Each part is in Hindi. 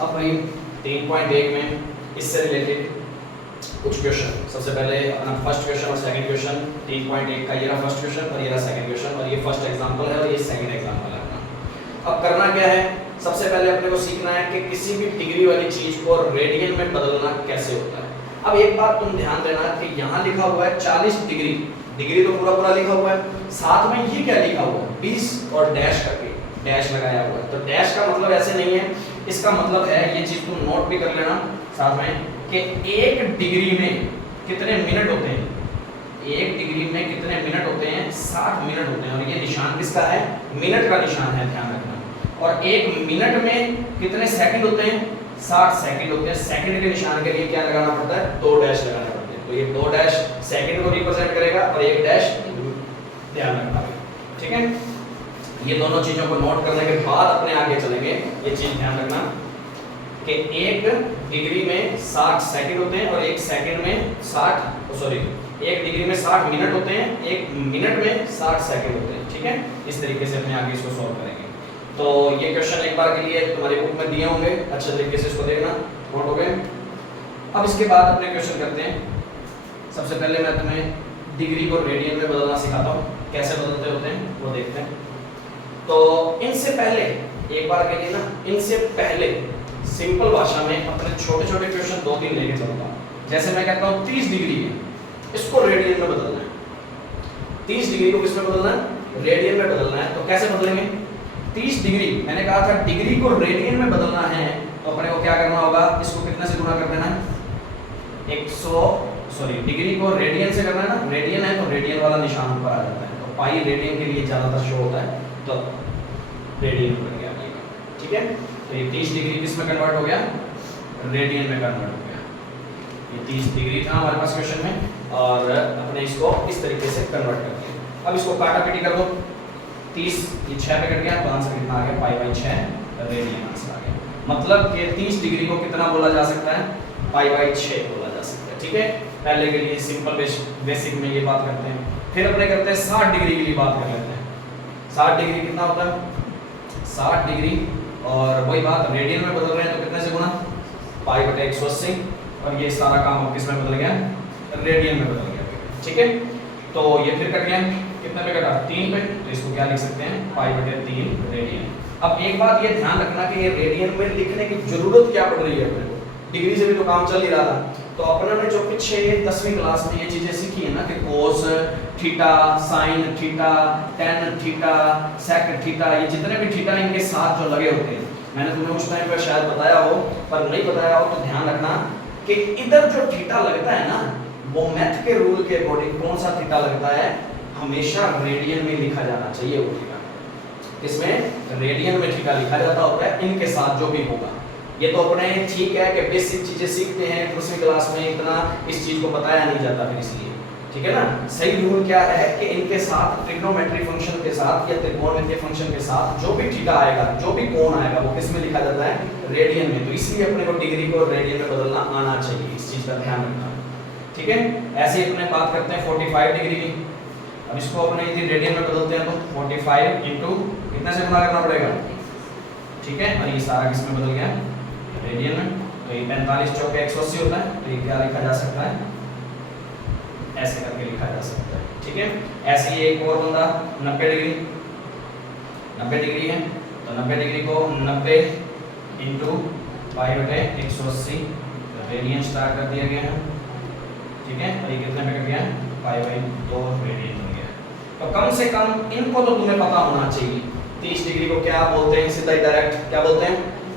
अब भाई 3.1 में इससे रिलेटेड कुछ क्वेश्चन, सबसे पहले फर्स्ट क्वेश्चन और सेकंड क्वेश्चन 3.1 का, ये रहा फर्स्ट क्वेश्चन और ये रहा सेकंड क्वेश्चन, और ये फर्स्ट एग्जांपल है और ये सेकंड एग्जांपल है अपना। अब करना क्या है, सबसे पहले अपने को सीखना है कि किसी भी डिग्री वाली चीज को रेडियन में बदलना कैसे होता है। अब एक बात तुम ध्यान देना कि यहाँ लिखा हुआ है 40 डिग्री, डिग्री तो पूरा पूरा लिखा हुआ है, साथ में ये क्या लिखा हुआ है 20 और डैश करके डैश लगाया हुआ है। तो डैश का मतलब ऐसे नहीं है, इसका मतलब है, ये चीज तुम नोट भी कर लेना साथ में, कि एक डिग्री में कितने मिनट होते हैं, एक डिग्री में कितने मिनट होते हैं, 60 मिनट होते हैं। और ये निशान किसका है, मिनट का निशान है, ध्यान रखना। और एक मिनट में कितने सेकंड होते हैं, 60 सेकंड होते हैं। सेकंड के निशान के लिए क्या लगाना पड़ता है, 2 डैश लगाना पड़ते हैं। तो ये 2 डैश सेकंड को रिप्रेजेंट करेगा और 1 डैश, ध्यान रखना, ठीक है। ये दोनों चीजों को नोट करने के बाद अपने आगे चलेंगे। ये चीज ध्यान रखना कि एक डिग्री में 60 सेकंड होते हैं और एक सेकंड में 60 एक डिग्री में 60 मिनट होते हैं, एक मिनट में 60 सेकंड होते हैं, ठीक है। इस तरीके से अपने आगे इसको सॉल्व करेंगे। तो ये क्वेश्चन एक बार के लिए तुम्हारी बुक में दिए होंगे, अच्छे तरीके से इसको देखना, नोट हो गए। अब इसके बाद अपने क्वेश्चन करते हैं। सबसे पहले मैं तुम्हें डिग्री को रेडियन में बदलना सिखाता हूँ, कैसे बदलते होते हैं वो देखते हैं। तो इनसे पहले एक बार के लिए ना, इनसे पहले सिंपल भाषा में अपने छोटे छोटे क्वेश्चन 2-3 लेके चलूंगा। जैसे मैं कहता हूँ 30 डिग्री है, इसको रेडियन में बदलना है। 30 डिग्री को किसमें बदलना है, रेडियन में बदलना है। तो कैसे बदलेंगे, 30 डिग्री मैंने कहा था डिग्री को रेडियन में बदलना है, तो अपने को क्या करना होगा, इसको कितने से गुणा कर देना है, डिग्री को रेडियन से करना है ना, रेडियन है तो रेडियन वाला निशान ऊपर आ जाता है। तो पाई रेडियन के लिए ज्यादातर शो होता है, तो रेडियन बन गया, ठीक है। तो ये 30 डिग्री किस में कन्वर्ट हो गया, रेडियन में कन्वर्ट हो गया। ये 30 डिग्री था हमारे पास क्वेश्चन में, और अपने इसको इस तरीके से कन्वर्ट कर दिया। अब इसको काटा पीटी कर दो, 30 ये 6 पे कट गया, तो आंसर कितना आ गया, पाई/6 रेडियन आंसर आ गया। मतलब कि 30 डिग्री को कितना बोला जा सकता है, पाई/6 बोला जा सकता है, ठीक है। पहले के लिए सिंपल बेसिक में ये बात करते हैं। फिर अपने करते हैं 60 डिग्री के लिए बात कर लेते हैं। 60 डिग्री कितना होता है, 60 डिग्री, और वही बात रेडियन में बदल रहे हैं तो कितने से गुणा, पाई/180, और ये सारा काम अब किस में बदल गया, रेडियन में बदल गया, ठीक है। तो ये फिर कट गया, कितने पे कटा, 3 पे, तो इसको क्या लिख सकते हैं, पाई/3 रेडियन। अब एक बात ये ध्यान रखना कि ये रेडियन में लिखने की जरूरत क्या पड़ रही है अपने को, डिग्री से भी तो काम चल ही रहा था। तो अपने ने जो पीछे 10वीं क्लास में ये चीजें सीखी है ना कि cos theta, sine theta, tan theta, sec theta, ये जितने भी थीटा इनके साथ जो लगे होते हैं, मैंने तुम्हें उस टाइम पर शायद बताया हो, पर नहीं बताया हो तो ध्यान रखना कि इधर जो थीटा लगता है ना, वो मैथ के रूल के अकॉर्डिंग कौन सा थीटा लगता है, हमेशा रेडियन में लिखा जाना चाहिए वो थीटा। इसमें रेडियन में थीटा लिखा जाता होता है, इनके साथ जो भी होगा। ये तो अपने ठीक है कि बेसिक चीजें सीखते हैं, 10वीं क्लास में इतना इस चीज को बताया नहीं जाता फिर, इसलिए ठीक है ना। सही रूल क्या है कि इनके साथ ट्रिग्नोमेट्री फंक्शन के साथ या त्रिकोणमितीय फंक्शन के साथ जो भी थीटा आएगा, जो भी कोण आएगा, वो किस में लिखा जाता है, रेडियन में। तो इसलिए अपने को डिग्री को रेडियन में बदलना आना चाहिए, इस चीज का ध्यान रखना, ठीक है। ऐसे ही अपने बात करते हैं 45 डिग्री की। अब इसको अपने यदि रेडियन में बदलते हैं तो 45 इंटू कितने से गुणा करना पड़ेगा, ठीक है। और ये सारा किस में बदल गया, रेडियन में। तो ये 45 × 4 = 180 होता है, तो ये क्या लिखा जा सकता है, ऐसे करके लिखा जा सकता है, ठीक है। ऐसे ही एक और बंदा 90 डिग्री है, तो 90 डिग्री को 90 इंटू पाई/180 रेडियन स्टार्ट कर दिया गया है, ठीक है। और ये कितने में कट गया, पाई/2 रेडियन बन गया। तो कम से कम इनको तो तुम्हें पता होना चाहिए। 30 डिग्री को क्या बोलते हैं, सीधा डायरेक्ट क्या बोलते हैं,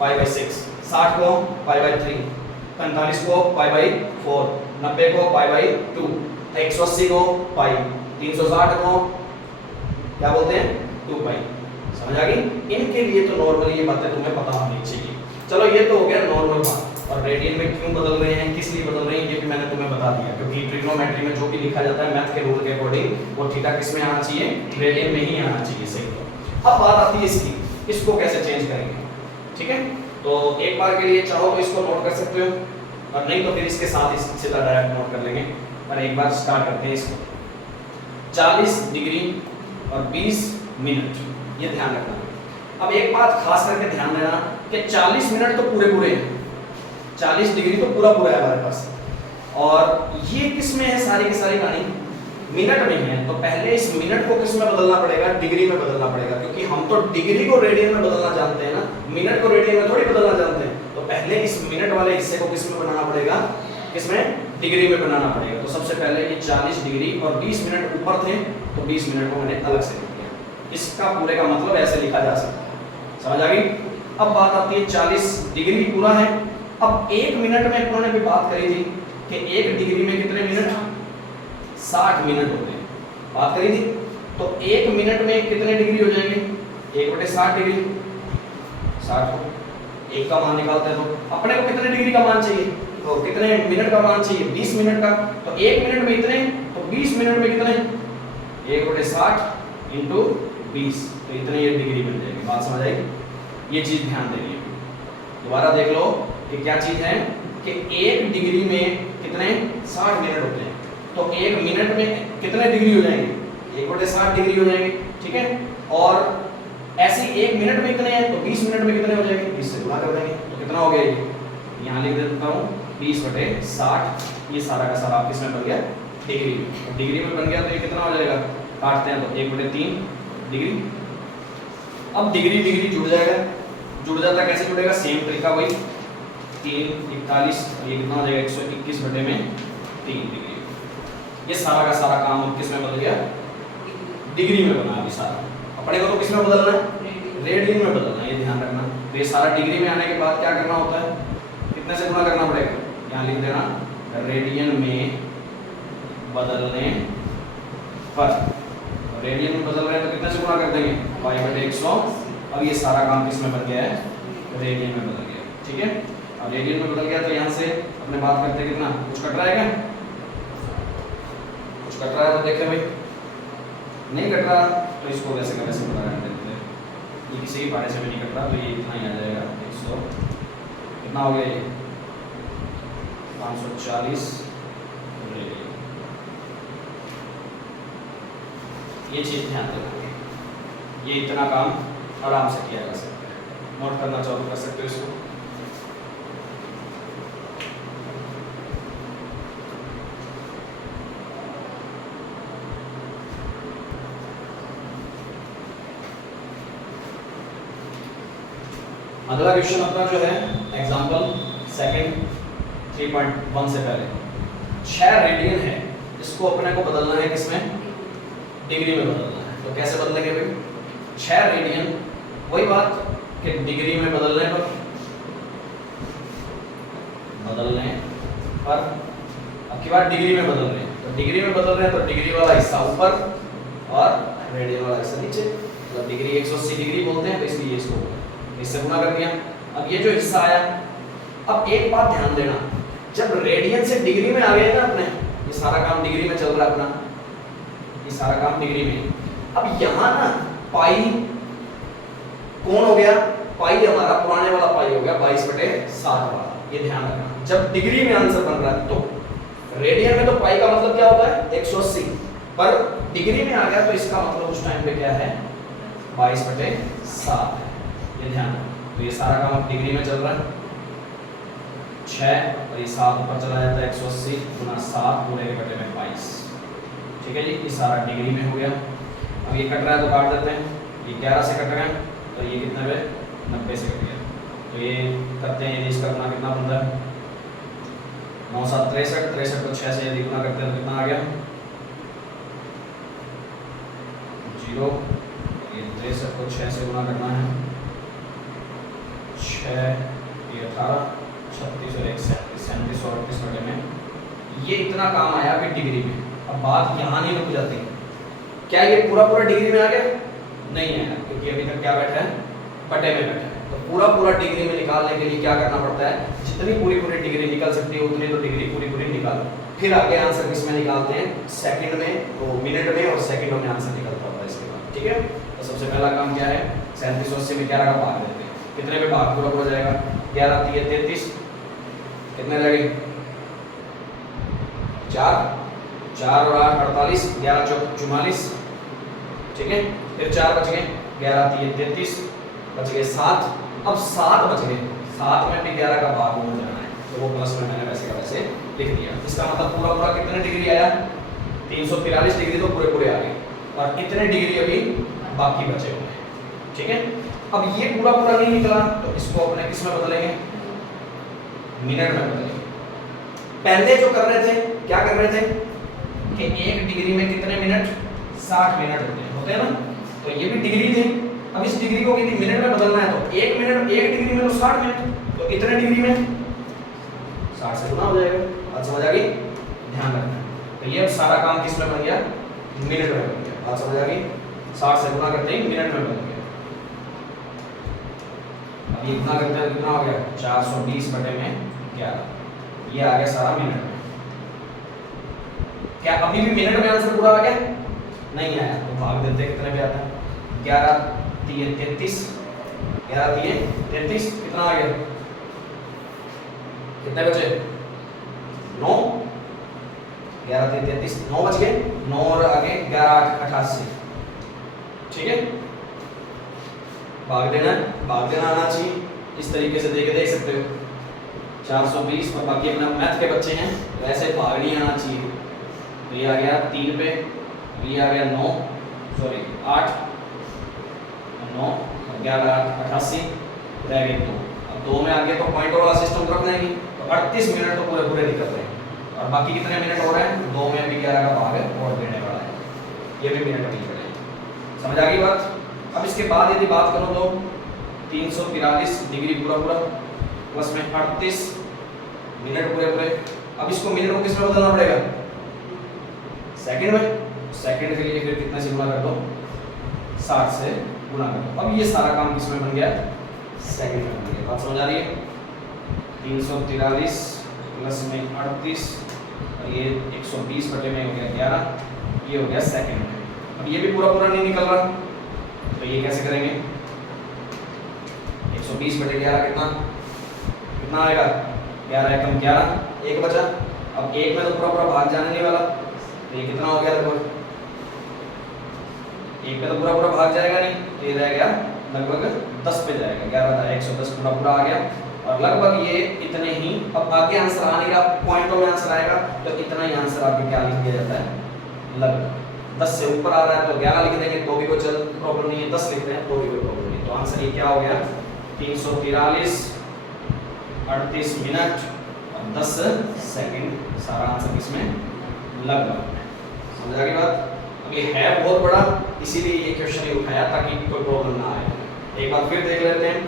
पाई/6, 60 को पाई/3, 45 को पाई/4, 90 को पाई/2, 180 को पाई, 360 को क्या बोलते हैं, 2 पाई। समझ आ गई। इनके लिए तो नॉर्मली ये बातें तुम्हें पता होनी चाहिए। चलो ये तो हो गया नॉर्मल बात। और रेडियन में क्यों बदल रहे हैं, किस लिए बदल रहे हैं, ये भी मैंने तुम्हें बता दिया, क्योंकि ट्रिग्नोमेट्री में जो भी लिखा जाता है मैथ के रूल के अकॉर्डिंग, वो थीटा किस में आना चाहिए, रेडियन में ही आना चाहिए, सही। अब बात आती है इसकी, इसको कैसे चेंज करेंगे, ठीक है। तो एक बार के लिए चाहो तो इसको नोट कर सकते हो, और नहीं तो फिर इसके साथ सीधा डायरेक्ट नोट कर लेंगे। पर एक बार स्टार्ट करते हैं इसको। 40 डिग्री और 20 मिनट, ये ध्यान रखना। अब एक बात खास करके ध्यान देना कि 40 मिनट तो पूरे हैं, 40 डिग्री तो पूरा है हमारे पास। और ये किस में है, सारी की सारी कहानी मिनट में है। तो पहले इस मिनट को किस में बदलना पड़ेगा, डिग्री में बदलना पड़ेगा, क्योंकि हम तो डिग्री को रेडियन में बदलना जानते हैं ना, मिनट को रेडियन में थोड़ी बदलना जानते हैं। तो पहले इस मिनट वाले हिस्से को किस में बनाना पड़ेगा, किसमें, डिग्री में बनाना पड़ेगा। तो सबसे पहले ये 40 डिग्री और 20 मिनट ऊपर थे, तो 20 मिनट को मैंने अलग से लिख दिया। इसका पूरे का मतलब ऐसे लिखा जा सकता है, समझ आ गई। अब बात आती है 40 डिग्री पूरा है। अब 1 मिनट में उन्होंने भी बात करी थी कि 1 डिग्री में कितने मिनट, 60 मिनट होते हैं, बात करी थी। तो 1 मिनट में कितने डिग्री हो जाएंगे, 1/60 डिग्री, 60 को 1 का मान निकालते हैं तो अपने को कितने डिग्री का मान चाहिए, तो कितने मिनट का मान चाहिए, 20 मिनट का। तो 1 मिनट में इतने, तो 20 मिनट में कितने, 1/60 इंटू 20, तो इतने ये डिग्री मिल जाएगी। बात समझ आई, ये चीज ध्यान देनी है। दोबारा देख लो कि क्या चीज है कि 1 डिग्री में कितने, 60 मिनट होते हैं। तो 1 मिनट में कितने डिग्री हो जाएंगे, 1/60 डिग्री हो जाएंगे, ठीक है। और ऐसे 1 मिनट में कितने हैं, तो 20 मिनट में कितने हो जाएंगे, 20 से गुणा कर देंगे, तो कितना हो गया ये, यहाँ लिख देता हूँ 20/60। ये सारा का सारा किस में बन गया, डिग्री में। डिग्री में बन गया तो ये कितना हो जाएगा, काटते हैं तो 1/3 डिग्री। अब डिग्री डिग्री जुड़ जाएगा, जुड़ जाता कैसे जुड़ेगा, सेम तरीका वही, 3 41, ये कितना हो जाएगा 121/3 डिग्री। ये सारा का सारा काम अब किस में बदल गया, डिग्री में बना। अभी सारा अपने को तो किस में बदलना है, रेडियन में बदलना है, ये ध्यान रखना। तो ये सारा डिग्री में आने के बाद क्या करना होता है, कितने से गुणा करना पड़ेगा, यहाँ लिख देना रेडियन में बदलने पर। रेडियन में बदल रहे हैं तो कितने से गुणा कर देंगे, π/100। अब ये सारा काम किस में बन गया है, रेडियन में बदल गया, ठीक है। अब रेडियन में बदल गया तो यहाँ से अपने बात करते कितना, कुछ कट रहा है क्या, कुछ कट रहा है तो देखें भाई, नहीं कट रहा तो इसको वैसे का वैसे बना देते हैं। ये किसी भी पारे से भी नहीं कट रहा, तो ये इतना ही आ जाएगा 100, कितना हो गया ये 540 रेडियन। ये चीज ध्यान रखना, ये इतना काम आराम से किया जा सकता है। नोट करना चाहो तो कर सकते हो इसको। अगला क्वेश्चन अपना जो है एग्जांपल सेकंड 3.1 से पहले 6 रेडियन है, इसको अपने को बदलना है किसमें, डिग्री में बदलना है। तो कैसे बदलेंगे भाई, 6 रेडियन, वही बात कि डिग्री में बदलने पर अब की बार डिग्री में बदल रहे हैं, तो डिग्री में बदल रहे हैं तो डिग्री वाला हिस्सा ऊपर और रेडियन वाला हिस्सा नीचे। तो डिग्री 180 डिग्री बोलते हैं, तो इसलिए इसको इससे गुणा कर दिया। अब ये जो हिस्सा आया, अब एक बात ध्यान देना, जब रेडियन से डिग्री में आ गए ना अपने, ये सारा काम डिग्री में चल रहा है अपना, ये सारा काम डिग्री में। अब यहाँ ना पाई कौन हो गया, पाई हमारा पुराने वाला पाई हो गया 22/60 वाला, ये ध्यान रखना। जब डिग्री में आंसर बन रहा है तो रेडियन में तो पाई का मतलब क्या होता है 180, पर डिग्री में आ गया तो इसका मतलब उस टाइम पे क्या है 22/7 है, ये ध्यान रखना। तो ये सारा काम अब डिग्री में चल रहा है, 6 और ये 7 ऊपर चला जाता है, 180 गुना 7 पूरे के बटे में 22, ठीक है जी। ये सारा डिग्री में हो गया। अब ये कट रहा है तो काट देते हैं, ये 11 से कट रहा है तो ये कितने पे 90 से कट गया। तो ये करते हैं, यदि इसका गुना कितना बनता है 9 7 63, 63 को 6 से यदि गुना करते हैं तो कितना आ गया 0। ये 63 को 6 से गुना करना है, 6 ये 18, 36 और 1 37 और 38 बटे में। ये इतना काम आया फिर डिग्री में। अब बात यहाँ नहीं रुक जाती, क्या ये पूरा डिग्री में आ गया, नहीं आया, क्योंकि अभी तक क्या बैठा है बटे में बैठा है। तो पूरा डिग्री में निकालने के लिए क्या करना पड़ता है, जितनी पूरी डिग्री निकल सकती है उतनी तो डिग्री पूरी निकालो। फिर आगे आंसर किसमें निकालते हैं, सेकंड में, तो मिनट में और सेकंडों में आंसर निकलता होता है इसके बाद, ठीक है। तो सबसे पहला काम क्या है, 37 और 80 में 11 का भाग देते हैं, कितने में भाग पूरा जाएगा, 11 3 33, कितने लगे 4 और 8 48, 11 4 44, ठीक है। फिर 4 बच गए, 11 3 33, बच गए 7। अब 7 बच गए, 7 में भी 11 का भाग हो जाना है, तो वो प्लस में मैंने वैसे का वैसे लिख दिया। इसका मतलब पूरा पूरा कितने डिग्री आया, 343 डिग्री तो पूरे पूरे आ गए, और कितने डिग्री अभी बाकी बचे हुए हैं। ठीक है, अब ये पूरा पूरा नहीं निकला तो इसको अपने किस में बदलेंगे, मिनट में बदलेंगे। पहले जो कर रहे थे, क्या कर रहे थे कि 1 डिग्री में कितने मिनट, 60 मिनट होते हैं ना, तो ये भी डिग्री थे। अब इस डिग्री को यदि मिनट में बदलना है तो 1 मिनट 1 डिग्री में तो 60 मिनट, तो इतने डिग्री में 60 से गुना हो जाएगा। बात समझ आ गई, ध्यान रखना। तो ये अब सारा काम किस में बन गया, मिनट में बन गया। बात समझ आ गई, 60 से गुना करते ही मिनट में बन गया। अब ये गुना करते हैं कितना हो गया, 420 बटे में 11, ये आ गया सारा मिनट में। क्या अभी भी मिनट में आंसर पूरा आ गया, नहीं आया, तो भाग देते कितने पे आता है, 11 3 33, 11 3 33, कितना आ गया, कितने बचे, 9, 11 3 33, 9 बच गए, 9 और आगे 11 8 88। ठीक है, भाग देना आना चाहिए। इस तरीके से देख सकते हो 420, और बाकी अपना मैथ के बच्चे हैं तो ऐसे भाग नहीं आना चाहिए। तो ये आ गया 3 पे, ये आ गया 9 सॉरी 8 9 11 8 88, रह गए 2। अब 2 में आगे तो पॉइंट वाला सिस्टम रख देंगे, तो 38 मिनट तो पूरे पूरे निकल रहे हैं। और बाकी कितने मिनट हो रहे हैं, 2 में भी 11 का भाग है और देने वाला है, ये भी मिनट नहीं करेंगे। समझ आ गई बात। अब इसके बाद यदि बात करूं तो 343 डिग्री पूरा पूरा प्लस में 38 मिनट पूरे पूरे। अब इसको मिनट को किस में बदलना पड़ेगा, सेकंड में। सेकंड के लिए फिर कितने से गुना कर दो, 60 से गुना कर दो। अब ये सारा काम किस में बन गया, सेकंड में बन गया। बात समझ आ रही है, 343 प्लस में 38 और ये 120 बटे में हो गया 11, ये हो गया सेकंड में। अब ये भी पूरा पूरा नहीं निकल रहा, तो ये कैसे करेंगे, 120 बटे 11 कितना आएगा, 11 एकम 11, 1 बचा। अब 1 में तो पूरा पूरा भाग जाने नहीं वाला, तो ये कितना हो गया लगभग, 1 पे तो पूरा पूरा भाग जाएगा नहीं, तो ये रह गया लगभग 10 पे जाएगा, 11 था 110 पूरा पूरा आ गया, और लगभग ये इतने ही। अब आगे आंसर आ नहीं रहा, पॉइंटों में आंसर आएगा, तो इतना ही आंसर आगे क्या लिख दिया जाता है, लगभग 10 से ऊपर आ रहा है तो 11 लिख देंगे तो भी कोई चल प्रॉब्लम नहीं है, 10 लिख रहे हैं तो भी कोई प्रॉब्लम नहीं। तो आंसर ये क्या हो गया, 343 38 मिनट और 10 सेकंड, सारा आंसर किसमें, लगभग। समझ आ गई बात। अब ये है बहुत बड़ा, इसीलिए ये क्वेश्चन ही उठाया ताकि कोई प्रॉब्लम ना आए। एक बार फिर देख लेते हैं,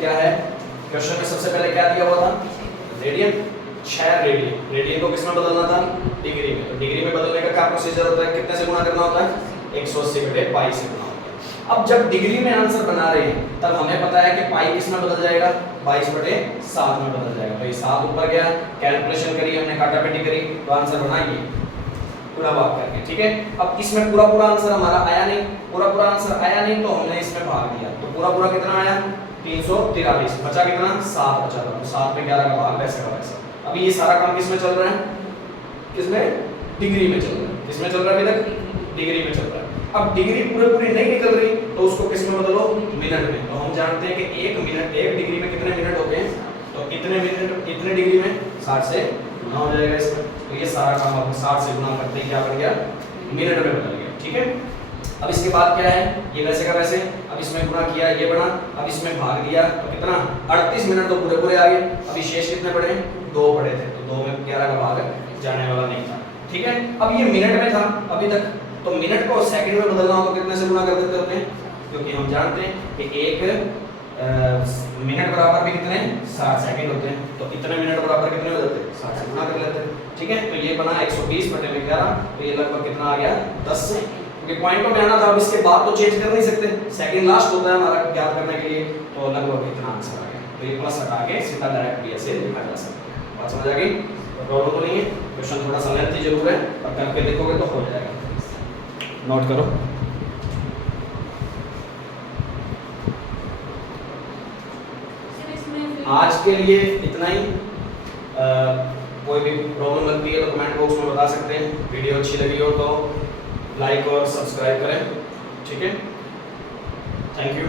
क्या है क्वेश्चन में। सबसे पहले क्या दिया हुआ था, रेडियन, 6 रेडियन, रेडियन को किस में बदलना था, डिग्री में। तो डिग्री में बदलने का क्या प्रोसीजर होता है, कितने से गुना करना होता है, 180 बटे पाई से गुना होता है। अब जब डिग्री में आंसर बना रहे हैं तब हमें पता है कि पाई किस में बदल जाएगा, 22 बटे 7 में बदल जाएगा। तो ये 7 ऊपर गया, कैलकुलेशन करी हमने, काटापेटी करी, तो आंसर बना ये पूरा भाग करके। ठीक है, अब इसमें पूरा पूरा आंसर हमारा आया नहीं, पूरा पूरा आंसर आया नहीं तो हमने इसमें भाग दिया, तो पूरा पूरा कितना आया, 343, बचा कितना, 7 बचा था, तो 7 में 11 का भाग वैसे का वैसा। अभी ये सारा काम किसमें चल रहा है, किसमें, डिग्री में चल रहा है। किसमें चल रहा है अभी तक, डिग्री में चल रहा है। अब डिग्री पूरे पूरी नहीं निकल रही तो उसको किस में बदलो, मिनट में। तो हम जानते हैं कि 1 मिनट, 1 डिग्री में कितने मिनट होते हैं, तो कितने मिनट, कितने डिग्री में, 60 से गुना हो जाएगा इसमें। तो ये सारा काम आपको 60 से गुना करते ही क्या बन गया, मिनट में बदल गया। ठीक है, अब इसके बाद क्या है, ये वैसे का वैसे, अब इसमें गुना किया ये बना, अब इसमें भाग दिया तो कितना, 38 मिनट तो पूरे पूरे आ गए। अभी शेष कितने पड़े, 2 पड़े थे, तो 2 में 11 का भाग जाने वाला नहीं था। ठीक है, अब ये मिनट में था अभी तक, तो मिनट को सेकंड में बदलना हो तो कितने से गुना कर देते होते हैं, क्योंकि हम जानते हैं कि 1 मिनट बराबर भी कितने, 60 सेकंड होते हैं, तो इतने मिनट बराबर कितने हो जाते हैं, 60 से गुना कर लेते हैं। ठीक है, तो ये बना 120 बटे में 11, तो ये लगभग कितना आ गया, 10 से, क्योंकि पॉइंटों में आना था। अब इसके बाद तो चेंज कर नहीं सकते, सेकंड लास्ट होता है हमारा ज्ञात करने के लिए, तो लगभग इतना आंसर आ गया। तो ये प्लस हटा के सीधा डायरेक्ट भी ऐसे लिखा जा सकता है। बात समझ आ गई, तो प्रॉब्लम तो नहीं है। क्वेश्चन थोड़ा सा लेंथी जरूर है, और करके देखोगे तो हो जाएगा। नोट करो, इसमें आज के लिए इतना ही। कोई भी प्रॉब्लम लगती है तो कमेंट बॉक्स में बता सकते हैं। वीडियो अच्छी लगी हो तो लाइक और सब्सक्राइब करें, ठीक है। Thank you.